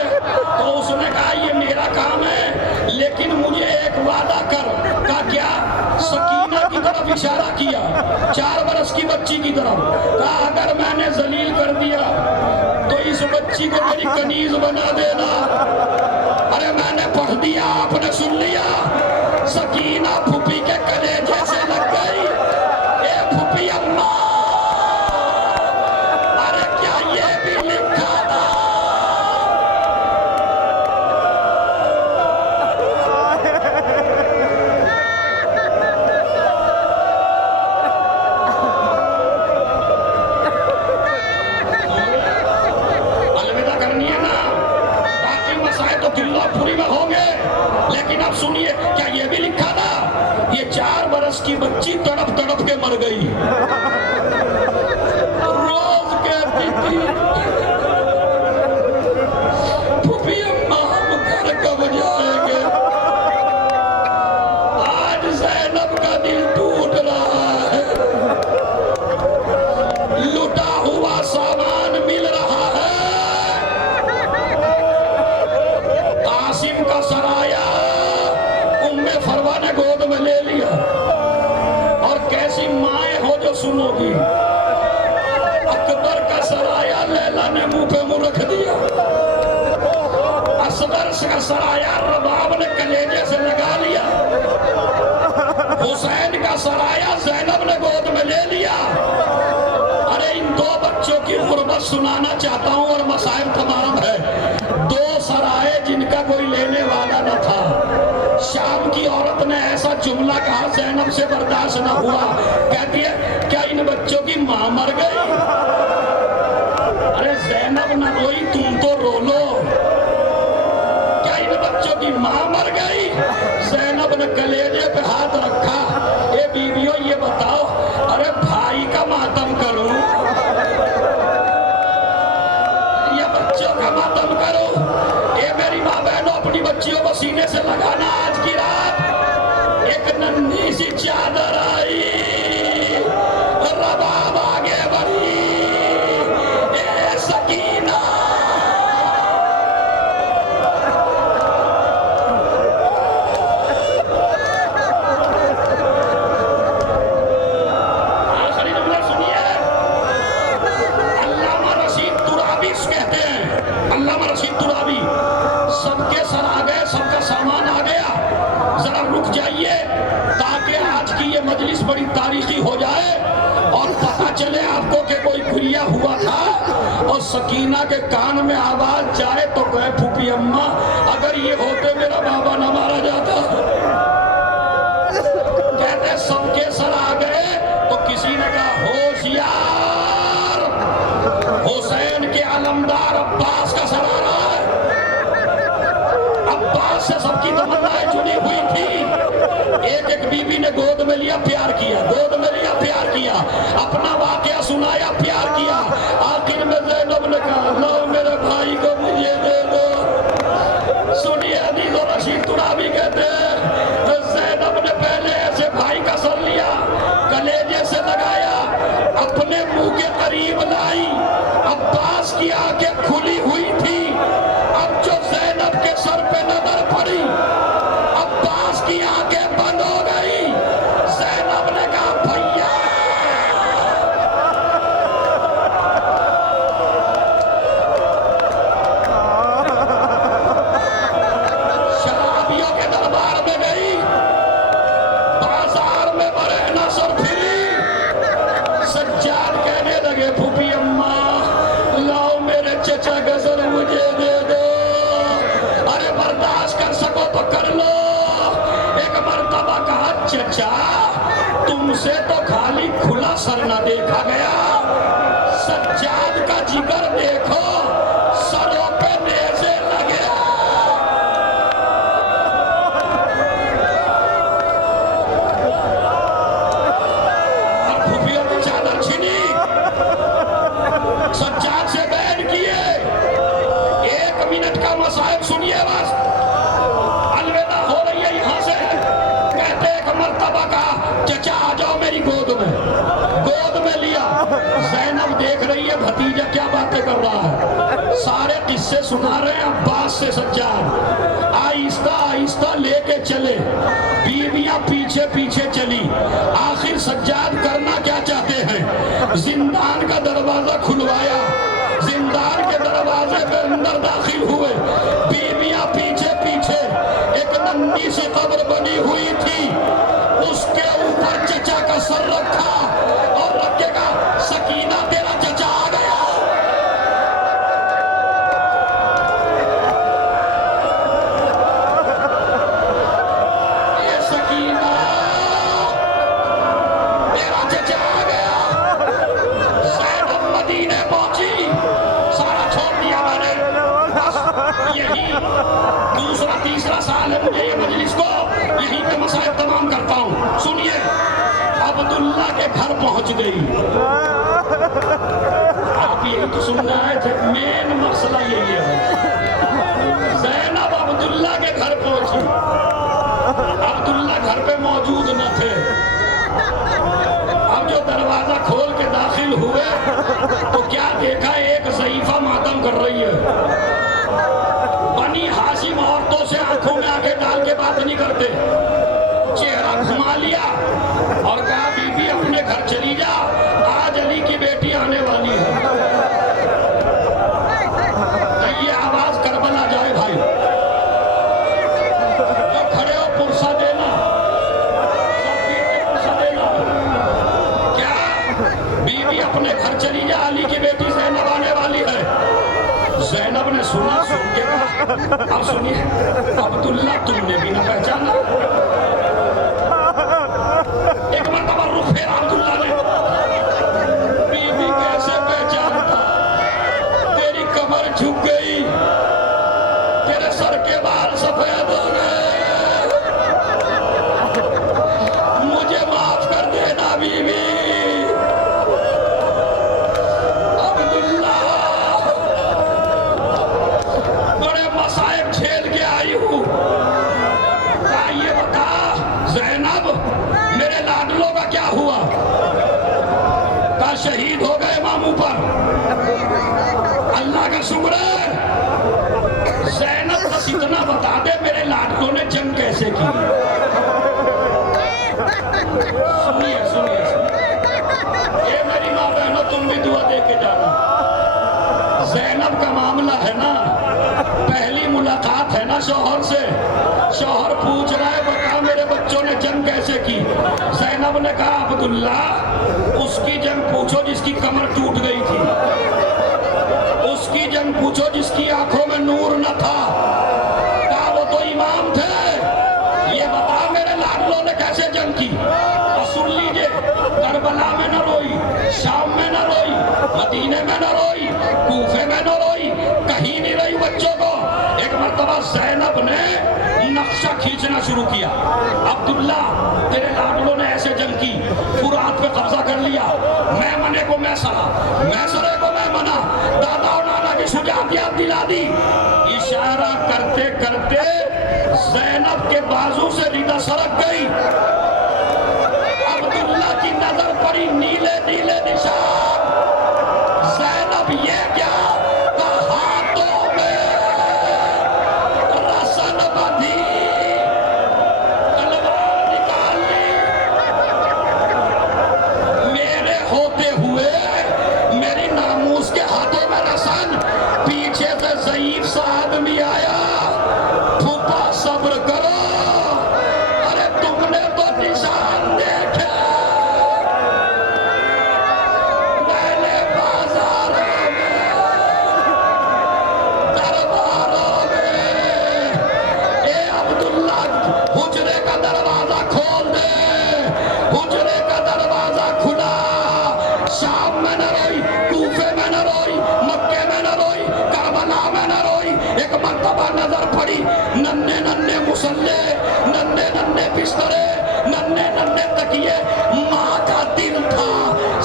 तो उसने कहा ये मेरा काम है, लेकिन मुझे एक वादा कर। का क्या? सकीना की तरफ इशारा किया, 4 बरस की बच्ची की तरफ। कहा अगर मैंने जलील कर दिया तो इस बच्ची को मेरी कनीज बना देना। अरे मैंने पढ़ दिया, आपने सुन लिया। सकीना फूफी के कलेजे से लग गई। ए फूफी अम्मा, अरे क्या ये भी लिखा था? अलविदा करनी है ना, बाकी मसाइल तो किल्लापुरी में होंगे। लेकिन अब सुनिए, क्या ये भी लिखा था? ये 4 बरस की बच्ची तड़प तड़प के मर गई। रोज कहती थी, फूफी अम्मा हम घर कब जाएंगे? आज ज़ैनब का दिल टूट रहा है। लुटा हुआ सामान मिल रहा है। कासिम का सराया उम्मे फरवा ने गोद में ले लिया। और कैसी माएं हो जो सुनोगी। अकबर का सराया लैला ने मुंह पे मुंह रख दिया। असगर का सराया रबाब ने कलेजे से लगा लिया। हुसैन का सराया ज़ैनब ने गोद में ले लिया। अरे इन 2 बच्चों की गुर्बत सुनाना चाहता हूं और मसाइब तमाम है। 2 सराय जिनका कोई लेने वाला न था। शाम की औरत ने ऐसा जुमला कहा, ज़ैनब से बर्दाश्त न हुआ। कहती है क्या इन बच्चों की मां मर गई? अरे ज़ैनब न रोई, तुम तो रो लो। क्या इन बच्चों की मां मर गई? ज़ैनब ने कलेजे पे हाथ रखा। ए बीवियों ये बताओ, अरे भाई का मातम करूं या बच्चों का मातम करूं? ए मेरी माँ बहनों, अपनी बच्चियों को सीने से लगाना। आज की रात एक नन्ही सी चादर आई, रबाब आगे बढ़ी। ए सकीना, मजलिस बड़ी तारीखी हो जाए और पता चले आपको कि कोई क्रिया हुआ था और सकीना के कान में आवाज जाए तो कहे फूफी अम्मा अगर ये होते मेरा बाबा न मारा जाता। कहते सबके सर आ गए तो किसी ने कहा होशियार, हुसैन के अलमदार अब्बास का सर आ रहा है। अब्बास से सबकी तमन्नाएं जुड़ी हुई थी। एक एक बीबी ने गोद में लिया प्यार किया, गोद में लिया प्यार किया, अपना वाकया सुनाया प्यार किया। आखिर में ज़ैनब ने कहा लो मेरे भाई को मुझे दे दो। सुनिए अजीज और रशीद तुराबी कहते हैं ज़ैनब ने पहले ऐसे भाई का सर लिया, कलेजे से लगाया, अपने मुंह के करीब लाई। अब्बास की आंखें खुली हुई थी। अब जो ज़ैनब के सर पे नजर पड़ी अब्बास की आंखें बंद हो गई। ज़ैनब ने कहा भैया शराबियों के दरबार में गई, बाजार में बरहना सर फिरी। सज्जाद कहने लगे फूफी अम्मा लाओ मेरे चचा का सर मुझे दे दो। अरे बर्दाश्त कर सको तो कर लो। एक मर्तबा कहा चचा तुमसे तो खाली खुला सर न देखा गया, सज्जाद का जिगर देखो सरों पे नेज़े लगे। और फूफियों की चादर छीनी, सज्जाद से बैन किए। 1 मिनट का मसाइब सुनिए बस, अलविदा हो रही है यहां से। कहते एक मर्तबा का चचा आ जाओ मेरी गोद में, गोद में लिया। ज़ैनब देख रही है भतीजा क्या बातें कर रहा है, सारे किस्से सुना रहे हैं अब्बास से सज्जाद। आहिस्ता आहिस्ता लेके चले, बीवियां पीछे पीछे चली। आखिर सज्जाद करना क्या चाहते हैं, जिंदान का दरवाजा खुलवाया, जिंदान के दरवाजे पे अंदर दाखिल हुए। बीवियां पीछे पीछे, एक नन्ही सी कब्र बनी हुई थी, उसके ऊपर चचा का सर रखा और रखेगा सकीना तेरा चचा आ गया। ये सकीना तेरा चचा आ गया। ज़ैनब मदीने पहुंची, सारा छोड़ दिया मैंने, बस यही दूसरा तीसरा साल है मुझे ये मजलिस को यहीं पे मसाइल तमाम करता हूँ। सुनिए अब्दुल्ला के घर पहुंच गई। आप यही तो सुनना है, मेन मसला यही है। ज़ैनब अब्दुल्ला के घर पहुंची, अब्दुल्ला घर पे मौजूद न थे। अब जो दरवाजा खोल के दाखिल हुए तो क्या देखा, एक ज़ईफा मातम कर रही है। बनी हाशिम औरतों से आंखों में आंखें डाल के बात नहीं करते, चेहरा घुमा लिया और कहा बीबी अपने घर चली जा, आज अली की बेटी आने वाली है। तो ये आवाज करबला जाए भाई, जो खड़े हो पुरसा देना, सब बेटे पुरसा देना। क्या बीबी अपने घर चली जा, अली की बेटी ज़ैनब आने वाली है। ज़ैनब ने सुना, सुन के कहा अब सुनिए अब्दुल्ला तुमने भी ना पहचाना। एक मरतबा रुख फेरा अब्दुल्ला ने, बीबी कैसे पहचानता, तेरी कमर झुक गई, तेरे सर के बाल सफेद हो गए, मुझे माफ कर देना बीबी। शहीद हो गए मामू पर, अल्लाह का शुक्र है। ज़ैनब बस इतना बता दे मेरे लाडलों ने जंग कैसे की। सुनिए सुनिए ये मेरी माँ बहनों तुम भी दुआ दे के जाना। ज़ैनब का मामला है ना, पहली मुलाकात है ना शौहर से, शौहर पूछ रहा है बता मेरे बच्चों ने जंग कैसे की। ज़ैनब ज़ैनब ने कहा अब्दुल्ला उसकी जंग पूछो जिसकी कमर टूट गई थी, उसकी जंग पूछो जिसकी आंखों में नूर न था। कहा वो तो इमाम थे, ये बता मेरे लाडलों ने कैसे जंग की। और सुन लीजिए, करबला में न रोई, शाम में न रोई, मदीने में न रोई, कूफे में न रोई, कहीं नहीं रही बच्चों को। एक मर्तबा ज़ैनब ने नक्शा खींचना शुरू किया। अब्दुल्ला तेरे लाडलों ने ऐसे जंग की, फुरात पे कब्जा कर लिया, मैं मने को मैसरा, मैसरे को मैं मना, दादा और नाना की शुजाअत याद दिला दी। इशारा करते करते ज़ैनब के बाजू से रिदा सरक गई। अब्दुल्ला की नजर पड़ी नीले नीले निशान। ज़ैनब ये क्या, हाथों में रसन बंधी, तलवार निकाल ली। मेरे होते हुए मेरी नामूस के हाथों में रसन, पीछे से ज़ईफ सा आदमी आया, फूफा सब्र करो, अरे तुमने तो निशान देखे। मैंने बाजारों में, दरबारों में, ए अब्दुल्ला हुजरे का दरवाजा खोल दे। हुजरे का दरवाजा खुला। शाम में न रोई, कूफे में न रोई, मक्के में न रोई, करबला में न रोई। एक मर्तबा नजर पड़ी, नन्हे नन्हे मुसल्ले, नन्हे नन्हे बिस्तरे, नन्हे नन्हे तकिए, माँ का दिल था,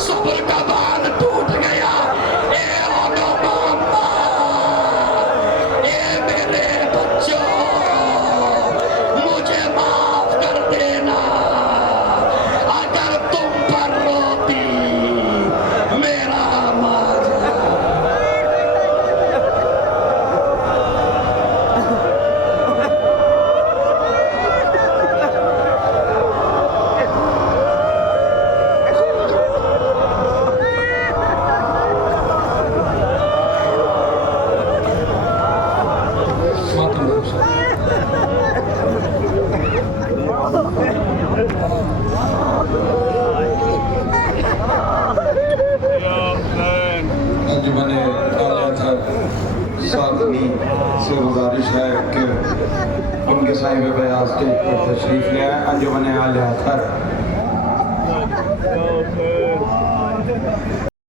सब्र का बांध टूट गया। ए ओनो मामा, ए मेरे बच्चों, मुझे माफ कर देना अगर तुम पर रोती मेरा माजा। अंजुमन आलिया साधनी से गुजारिश है कि उनके साहिब बयास स्टेज पर तशरीफ ले आए। अंजुमन आलिया